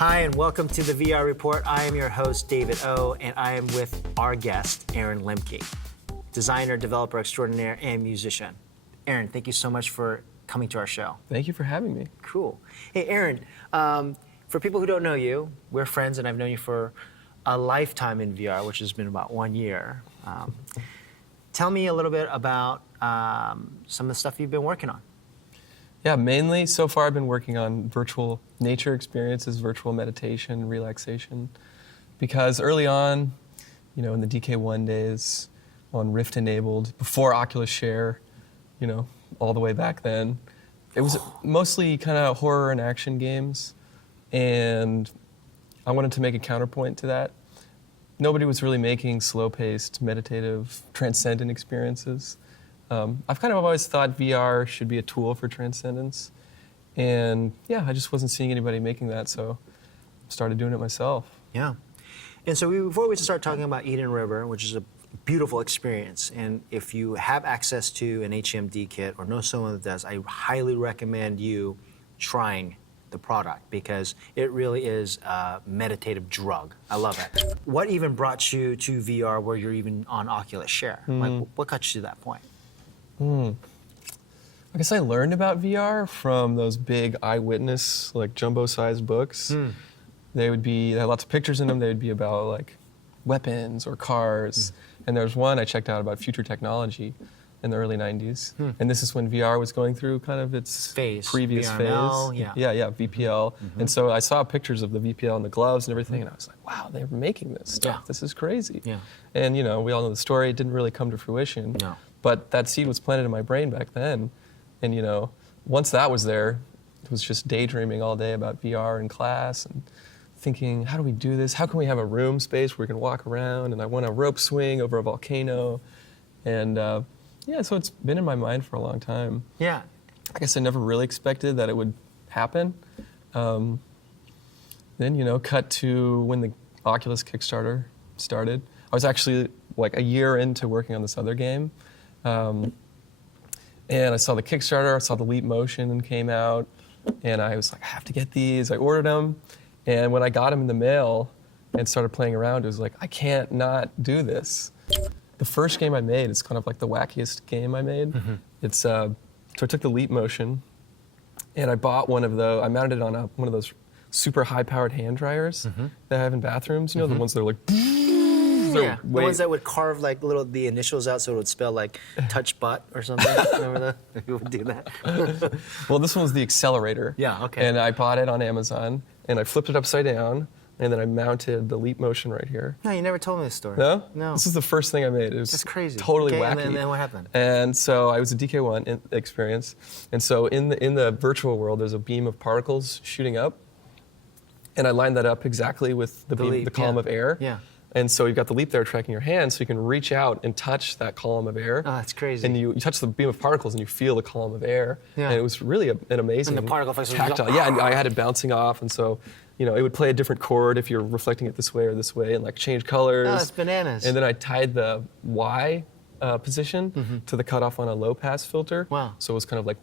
Hi, and welcome to the VR Report. I am your host, David O, and I am with our guest, Aaron Lemke, designer, developer extraordinaire, and musician. Aaron, thank you so much for coming to our show. Thank you for having me. Cool. Hey, Aaron, for people who don't know you, we're friends, and I've known you for a lifetime in VR, which has been about 1 year. Tell me a little bit about some of the stuff you've been working on. Yeah, mainly so far I've been working on virtual nature experiences, virtual meditation, relaxation. Because early on, you know, in the DK1 days, on Rift enabled, before Oculus Share, you know, all the way back then, it was mostly kind of horror and action games. And I wanted to make a counterpoint to that. Nobody was really making slow-paced, meditative, transcendent experiences. I've kind of always thought VR should be a tool for transcendence. And yeah, I just wasn't seeing anybody making that, so started doing it myself. Yeah. And so before we start talking about Eden River, which is a beautiful experience, and if you have access to an HMD kit or know someone that does, I highly recommend you trying the product because it really is a meditative drug. I love it. What even brought you to VR where you're even on Oculus Share? Like, what got you to that point? I guess I learned about VR from those big eyewitness, like jumbo-sized books. They had lots of pictures in them. They would be about like weapons or cars. And there was one I checked out about future technology in the early 90s. And this is when VR was going through kind of its previous VRML, phase. Yeah, VPL. And so I saw pictures of the VPL and the gloves and everything, and I was like, wow, they're making this stuff. Yeah. This is crazy. Yeah. And you know, we all know the story. It didn't really come to fruition. No. But that seed was planted in my brain back then. And you know, once that was there, it was just daydreaming all day about VR in class and thinking, how do we do this? How can we have a room space where we can walk around? And I want a rope swing over a volcano. And yeah, so it's been in my mind for a long time. Yeah. I guess I never really expected that it would happen. Then, you know, cut to when the Oculus Kickstarter started. I was actually like a year into working on this other game. And I saw the Kickstarter, I saw the Leap Motion and came out, and I was like, I have to get these. I ordered them, and when I got them in the mail and started playing around, it was like, I can't not do this. The first game I made is kind of like the wackiest game I made. It's so I took the Leap Motion, and I bought one of those. I mounted it on one of those super high-powered hand dryers that I have in bathrooms. You know, the ones that are like. Yeah, the ones that would carve like the initials out so it would spell like touch butt or something. Remember that? People would do that. Well, this one was the accelerator. Yeah, okay. And I bought it on Amazon, and I flipped it upside down, and then I mounted the Leap Motion right here. No, you never told me this story. No? No. This is the first thing I made. It was That's crazy. Totally okay, wacky. And then what happened? And so I was a DK1 experience, and so in the virtual world, there's a beam of particles shooting up, and I lined that up exactly with the column of air. Yeah. And so you've got the leap there tracking your hand, so you can reach out and touch that column of air. Oh, that's crazy. And you touch the beam of particles and you feel the column of air. Yeah. And it was really an amazing And the particle effects tactile. Yeah, and I had it bouncing off, and so you know, it would play a different chord if you're reflecting it this way or this way, and like change colors. Oh, that's bananas. And then I tied the Y position to the cutoff on a low pass filter. Wow. So it was kind of like.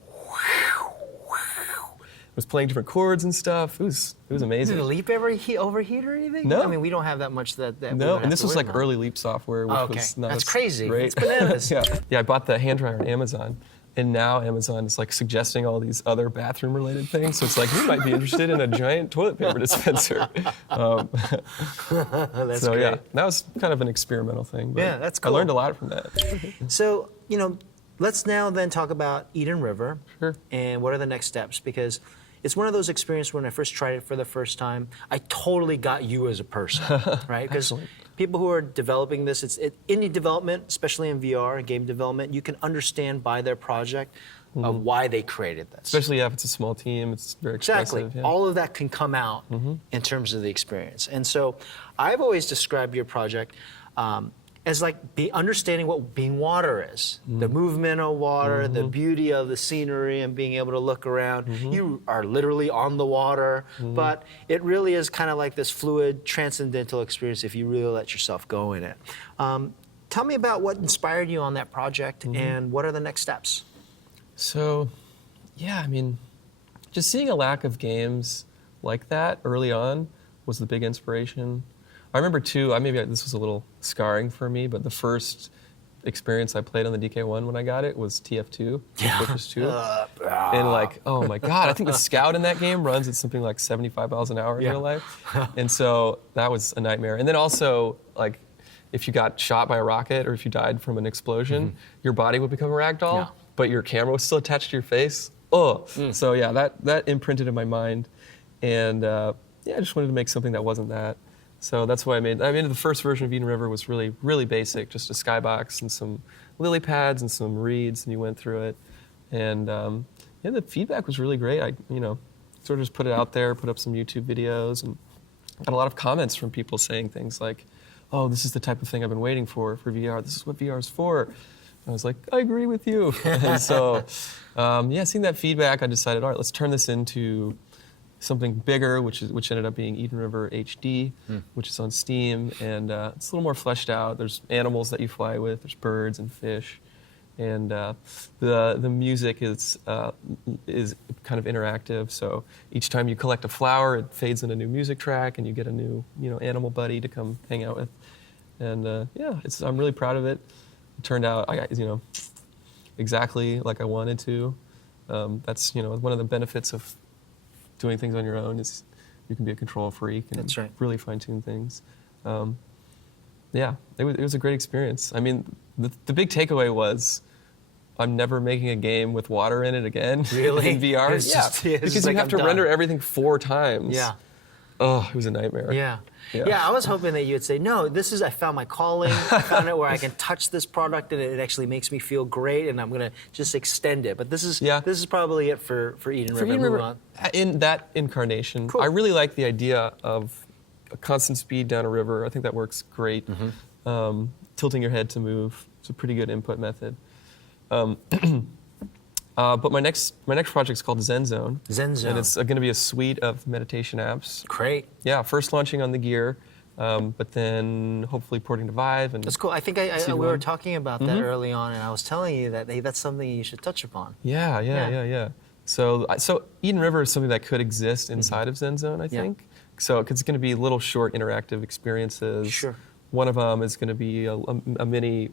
Was playing different chords and stuff. It was amazing. Did the Leap ever overheat or anything? No. I mean, we don't have that much that we No, would and this have to was worry like about. early Leap software, which Okay. was not That's as crazy. great. It's bananas. Yeah, I bought the hand dryer on Amazon, and now Amazon is like suggesting all these other bathroom-related things. So it's like, you might be interested in a giant toilet paper dispenser. That's So great. yeah, that was kind of an experimental thing. But Yeah, that's cool. I learned a lot from that. So, you know, let's now then talk about Eden River. Sure. And what are the next steps? Because it's one of those experiences when I first tried it for the first time, I totally got you as a person, right? Because people who are developing this, it's indie development, especially in VR and game development, you can understand by their project why they created this. Especially if it's a small team, it's very Exactly. expressive. Yeah. All of that can come out in terms of the experience. And so I've always described your project as like understanding what being water is. The movement of water, the beauty of the scenery and being able to look around. You are literally on the water, but it really is kind of like this fluid, transcendental experience if you really let yourself go in it. Tell me about what inspired you on that project and what are the next steps? So, yeah, I mean, just seeing a lack of games like that early on was the big inspiration. I remember too, this was a little scarring for me, but the first experience I played on the DK1 when I got it was TF2, Fortress 2. And like, oh my God, I think the scout in that game runs at something like 75 miles an hour in real life. And so that was a nightmare. And then also, like, if you got shot by a rocket or if you died from an explosion, your body would become a ragdoll, but your camera was still attached to your face. So yeah, that imprinted in my mind. And I just wanted to make something that wasn't that. So that's why I made the first version of Eden River was really, really basic, just a skybox and some lily pads and some reeds, and you went through it. And the feedback was really great. I sort of just put it out there, put up some YouTube videos, and got a lot of comments from people saying things like, oh, this is the type of thing I've been waiting for VR. This is what VR is for. And I was like, I agree with you. And so, seeing that feedback, I decided, all right, let's turn this into something bigger, which ended up being Eden River HD, which is on Steam, and it's a little more fleshed out. There's animals that you fly with, there's birds and fish, and the music is kind of interactive. So each time you collect a flower, it fades in a new music track, and you get a new animal buddy to come hang out with. And I'm really proud of it. It turned out exactly like I wanted to. That's one of the benefits of doing things on your own is you can be a control freak and really fine-tune things. It was a great experience. I mean, the big takeaway was I'm never making a game with water in it again. Really? In VR. Because you have to render everything 4 times. Yeah. Oh, it was a nightmare. Yeah, I was hoping that you would say, no, I found my calling. I found it where I can touch this product and it actually makes me feel great, and I'm going to just extend it. But this is probably it for Eden River. Eden River, in that incarnation, cool. I really like the idea of a constant speed down a river. I think that works great. Tilting your head to move, it's a pretty good input method. But my next project is called Zen Zone. Zen Zone. And it's going to be a suite of meditation apps. Great. Yeah, first launching on the Gear, but then hopefully porting to Vive. And that's cool. I think we were talking about that early on, and I was telling you that that's something you should touch upon. Yeah. So Eden River is something that could exist inside of Zen Zone, I think. So it's going to be little short interactive experiences. Sure. One of them is going to be a mini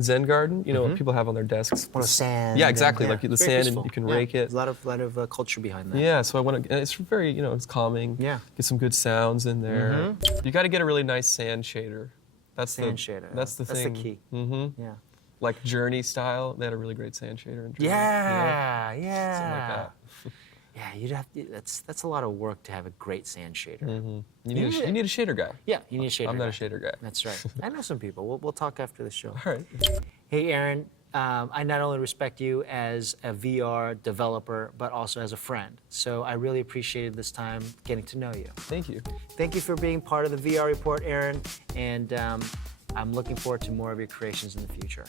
Zen garden, what people have on their desks. On sand. Yeah, exactly. Like the sand, peaceful. and you can rake it. There's a lot of culture behind that. Yeah, so I want to. It's very, it's calming. Yeah. Get some good sounds in there. You got to get a really nice sand shader. That's the thing. That's the key. Yeah. Like Journey style, they had a really great sand shader in Journey. Yeah. Something like that. Yeah, you'd have to, that's a lot of work to have a great sand shader. You need a shader guy. Yeah, you need a shader guy. I'm not a shader guy. That's right. I know some people. We'll talk after the show. All right. Hey, Aaron, I not only respect you as a VR developer, but also as a friend. So I really appreciated this time getting to know you. Thank you. Thank you for being part of the VR Report, Aaron, and I'm looking forward to more of your creations in the future.